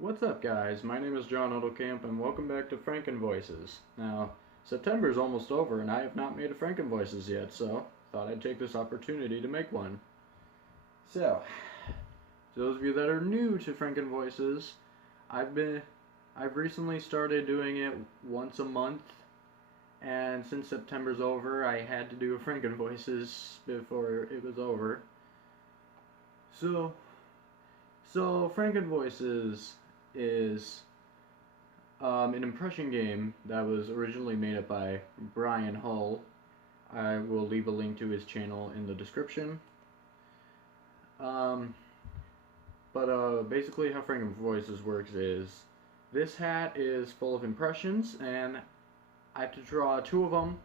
What's up, guys? My name is John Odelkamp, and welcome back to Frankenvoices. Now, September is almost over, and I have not made a Frankenvoices yet, so thought I'd take this opportunity to make one. So, to those of you that are new to Frankenvoices, I've recently started doing it once a month, and since September's over, I had to do a Frankenvoices before it was over. So Frankenvoices is an impression game that was originally made up by Brian Hull. I will leave a link to his channel in the description. Basically how Frankenvoices works is this hat is full of impressions, and I have to draw two of them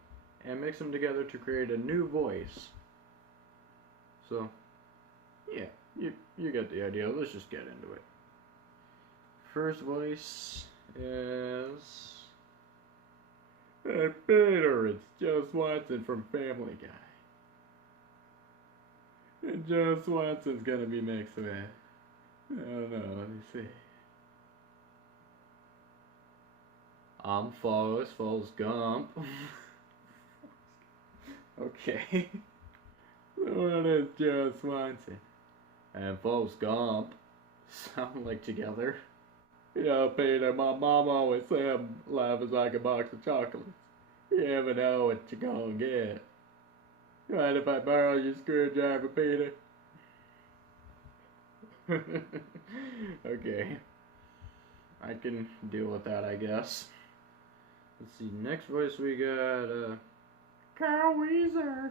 and mix them together to create a new voice. So, yeah. You get the idea. Let's just get into it. First voice is... Hey Peter, it's Joe Swanson from Family Guy. And Joe Swanson's gonna be mixed with... I don't know, let me see. I'm Forrest Gump. Okay. So what is Joe Swanson and Forrest Gump sound like together? Yeah, Peter, my mom always said life is like a box of chocolates. You never know what you're gonna get. Mind if I borrow your screwdriver, Peter? Okay. I can deal with that, I guess. Let's see, next voice we got, Carl Weezer.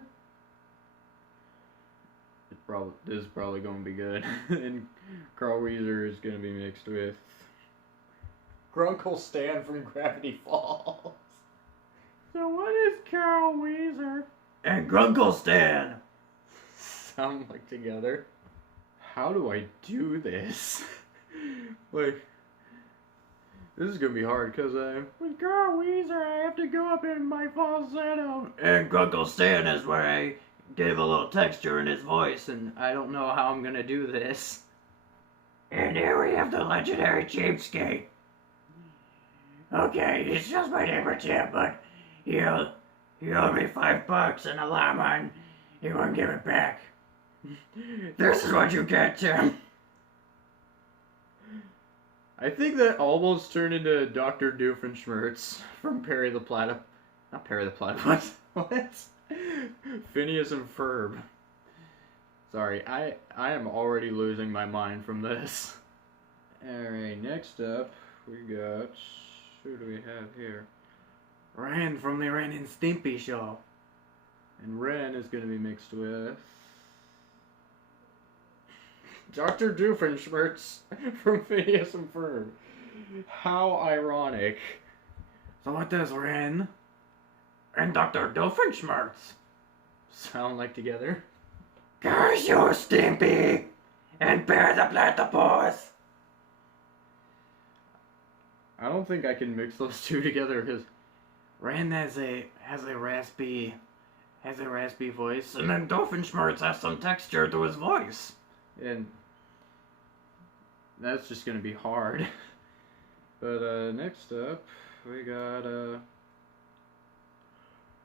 This is probably going to be good. And Carl Weezer is going to be mixed with Grunkle Stan from Gravity Falls. So what is Carl Weezer and Grunkle Stan sound like together? How do I do this? Like, this is going to be hard because with Carl Weezer I have to go up in my falsetto. And Grunkle Stan is where I gave a little texture in his voice, and I don't know how I'm gonna do this. And here we have the legendary cheapskate. Okay, he's just my neighbor Tim, but he owed me $5 and a llama, and he won't give it back. This is what you get, Tim. I think that almost turned into Dr. Doofenshmirtz from Perry the Platypus. Not Perry the Platypus. What? Phineas and Ferb. Sorry, I am already losing my mind from this. Alright, next up, we got... Who do we have here? Ren from the Ren and Stimpy show. And Ren is going to be mixed with... Dr. Doofenshmirtz from Phineas and Ferb. How ironic. So what does Ren and Dr. Doofenshmirtz sound like together? Curse you, Stimpy, and bear the platypus. I don't think I can mix those two together because Ren has a raspy voice, and then Doofenshmirtz has some texture to his voice, and that's just gonna be hard. But next up we got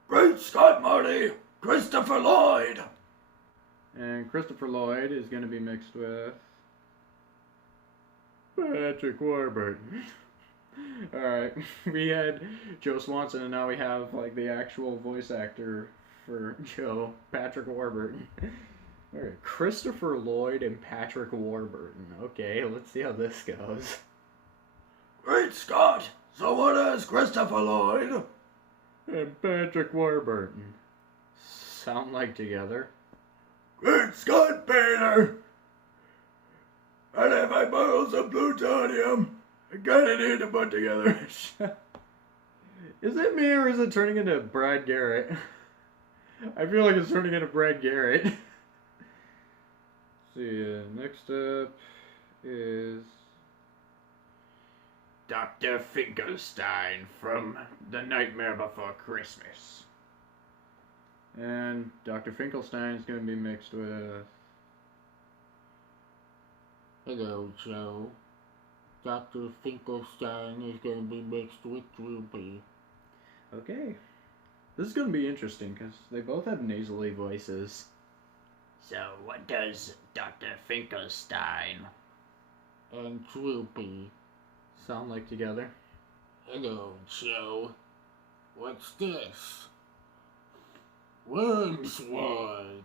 Great Scott Marty, Christopher Lloyd. And Christopher Lloyd is going to be mixed with Patrick Warburton. Alright, we had Joe Swanson, and now we have like the actual voice actor for Joe, Patrick Warburton. Alright, Christopher Lloyd and Patrick Warburton. Okay, let's see how this goes. Great Scott! So what is Christopher Lloyd and Patrick Warburton sound like together? Great Scott, Peter! And if I borrow some plutonium, I kinda need to put together. Is it me, or is it turning into Brad Garrett? I feel like it's turning into Brad Garrett. See, next up is Dr. Finkelstein from The Nightmare Before Christmas. And Dr. Finkelstein is going to be mixed with... Hello, Joe. Dr. Finkelstein is gonna be mixed with Droopy. Okay. This is gonna be interesting because they both have nasally voices. So what does Dr. Finkelstein and Droopy sound like together? Hello, Joe. What's this? Wormsword.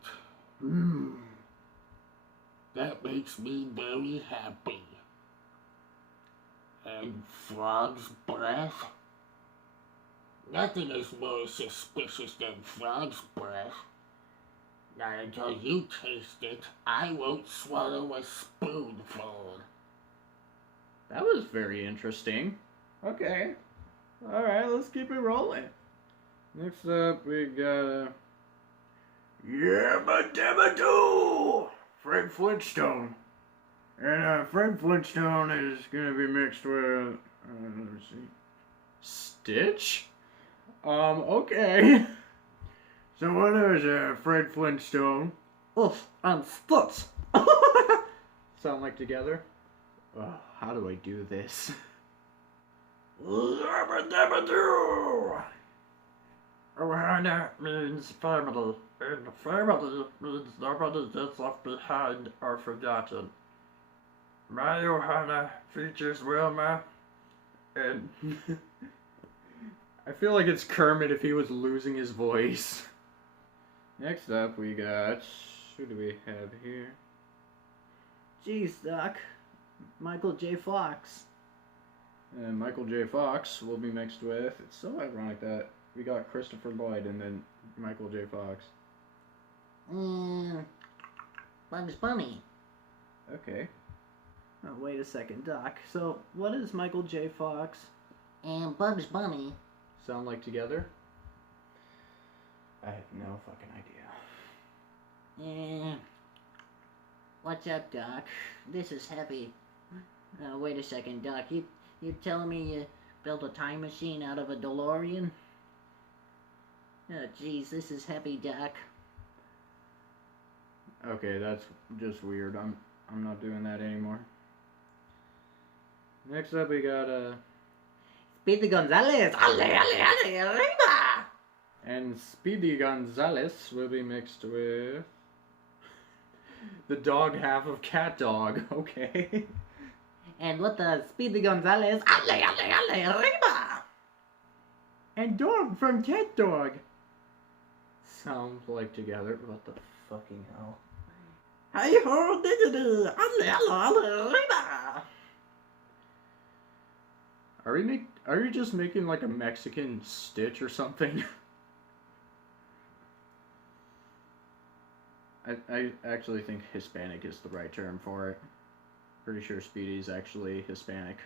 That makes me very happy. And frog's breath? Nothing is more suspicious than frog's breath. Not until you taste it, I won't swallow a spoonful. That was very interesting. Okay. Alright, let's keep it rolling. Next up, we got Yabba Dabba Doo! Fred Flintstone. And Fred Flintstone is gonna be mixed with, let's see, Stitch? Okay. So what is Fred Flintstone? Oof, and Stitch. Sound like together? Oh, how do I do this? Yabba Dabba Doo! Ohana means family, and family means nobody gets left behind or forgotten. My Ohana features Wilma, and I feel like it's Kermit if he was losing his voice. Next up, we got... Who do we have here? Jeez, Doc. Michael J. Fox. And Michael J. Fox will be mixed with... It's so ironic that we got Christopher Lloyd and then Michael J. Fox. Bugs Bunny. Okay. Oh, wait a second, Doc. So, what is Michael J. Fox? And Bugs Bunny. Sound like together? I have no fucking idea. What's up, Doc? This is heavy. Wait a second, Doc. You telling me you built a time machine out of a DeLorean? Oh, jeez, this is heavy, Doc. Okay, that's just weird. I'm not doing that anymore. Next up, we got Speedy Gonzalez. And Speedy Gonzalez will be mixed with the dog half of Cat Dog. Okay. And what the Speedy Gonzalez? And Dog from Cat Dog. Sound like together. What the fucking hell? Hey ho, diggity. Are you just making like a Mexican Stitch or something? I actually think Hispanic is the right term for it. Pretty sure Speedy's actually Hispanic.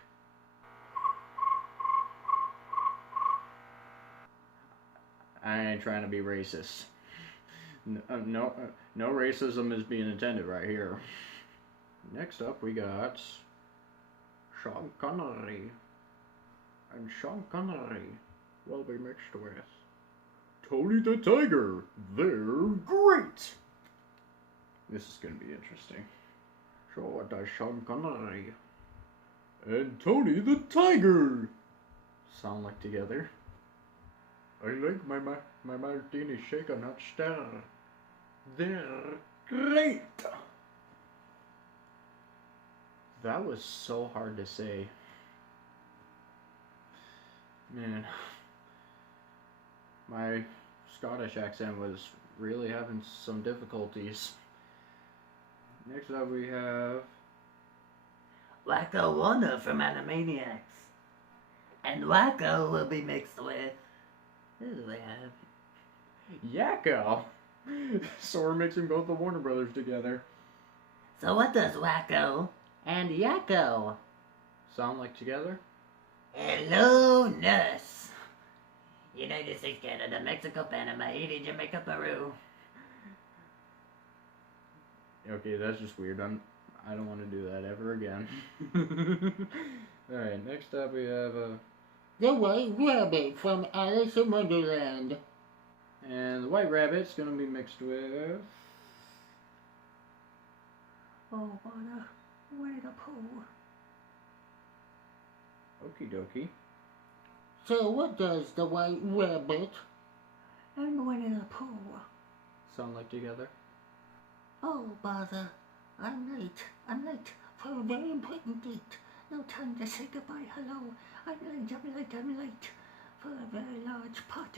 I ain't trying to be racist. No racism is being intended right here. Next up, we got Sean Connery. And Sean Connery will be mixed with Tony the Tiger. They're great. This is going to be interesting. So what does Sean Connery and Tony the Tiger sound like together? I like my martini shaken, not stir. They're great. That was so hard to say. Man, my Scottish accent was really having some difficulties. Next up we have Lackawanna from Animaniacs. And Wacko will be mixed with... Who do they have? Yakko. So we're mixing both the Warner Brothers together. So what does Wacko and Yakko sound like together? Hello, nurse. United States, Canada, Mexico, Panama, Haiti, Jamaica, Peru. Okay, that's just weird. I don't want to do that ever again. Alright, next up we have The White Rabbit from Alice in Wonderland. and the White Rabbit's gonna be mixed with Oh, what a Winnie the Pooh. Okie dokie. So what does the White Rabbit And Winnie the Pooh. Sound like together? Oh, bother. I'm late. I'm late for a very important date. No time to say goodbye. Hello. I'm late. For a very large pot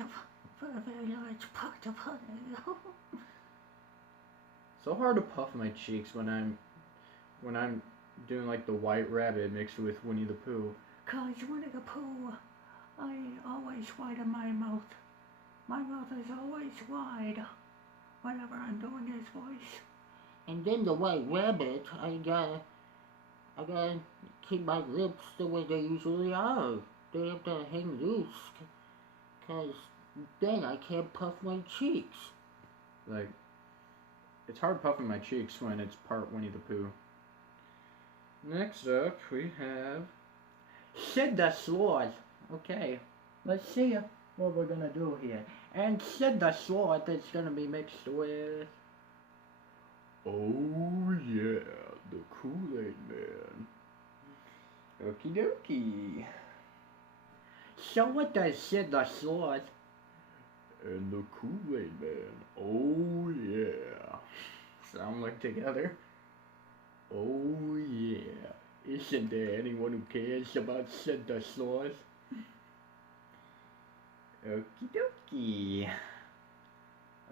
of honey. So hard to puff my cheeks when I'm doing like the White Rabbit mixed with Winnie the Pooh. 'Cause Winnie the Pooh, I always widen my mouth. My mouth is always wide whenever I'm doing his voice. and then the White Rabbit, I gotta keep my lips the way they usually are. They have to hang loose, 'cause then I can't puff my cheeks. Like, it's hard puffing my cheeks when it's part Winnie the Pooh. Next up, we have Sid the Sloth. Okay, let's see what we're gonna do here. And Sid the Sloth is gonna be mixed with... Oh yeah, the Kool-Aid Man. Okie dokie. So what does Sid the Sloth And the Kool-Aid Man. Oh yeah. Sound like together? Oh yeah. Isn't there anyone who cares about Sid the Sloth? Okie dokie.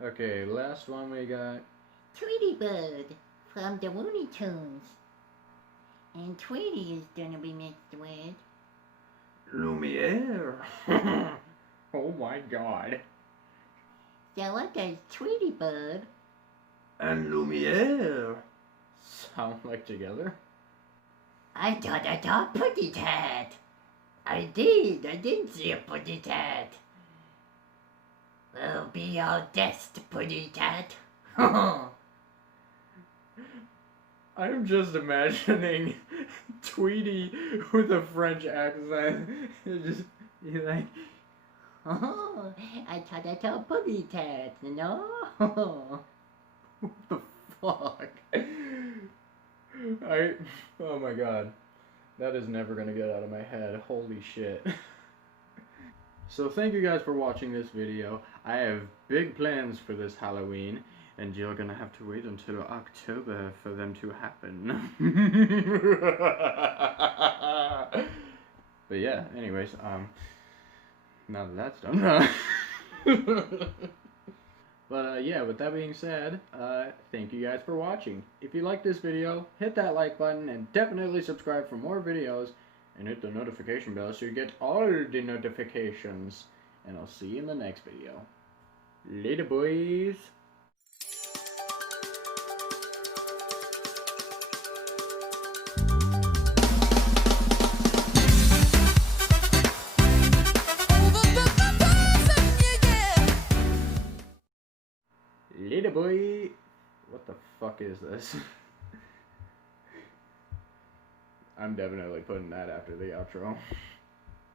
Okay, last one we got. Tweety Bird from the Looney Tunes. And Tweety is gonna be mixed with... Lumiere. Oh my god. So what does Tweety Bird And Lumiere. Sound like together? I thought I saw a putty tat. I did see a putty tat. We'll be our best putty tat. I'm just imagining Tweety with a French accent. He's like, Oh, I thought I saw a putty tat, no? what the fuck? Oh my god. That is never gonna get out of my head. Holy shit. So thank you guys for watching this video. I have big plans for this Halloween, and you're gonna have to wait until October for them to happen. But yeah, anyways, now that that's done. But yeah, with that being said, thank you guys for watching. If you like this video, hit that like button and definitely subscribe for more videos and hit the notification bell so you get all the notifications. And I'll see you in the next video. Later, boys. Later, boy. What the fuck is this? I'm definitely putting that after the outro.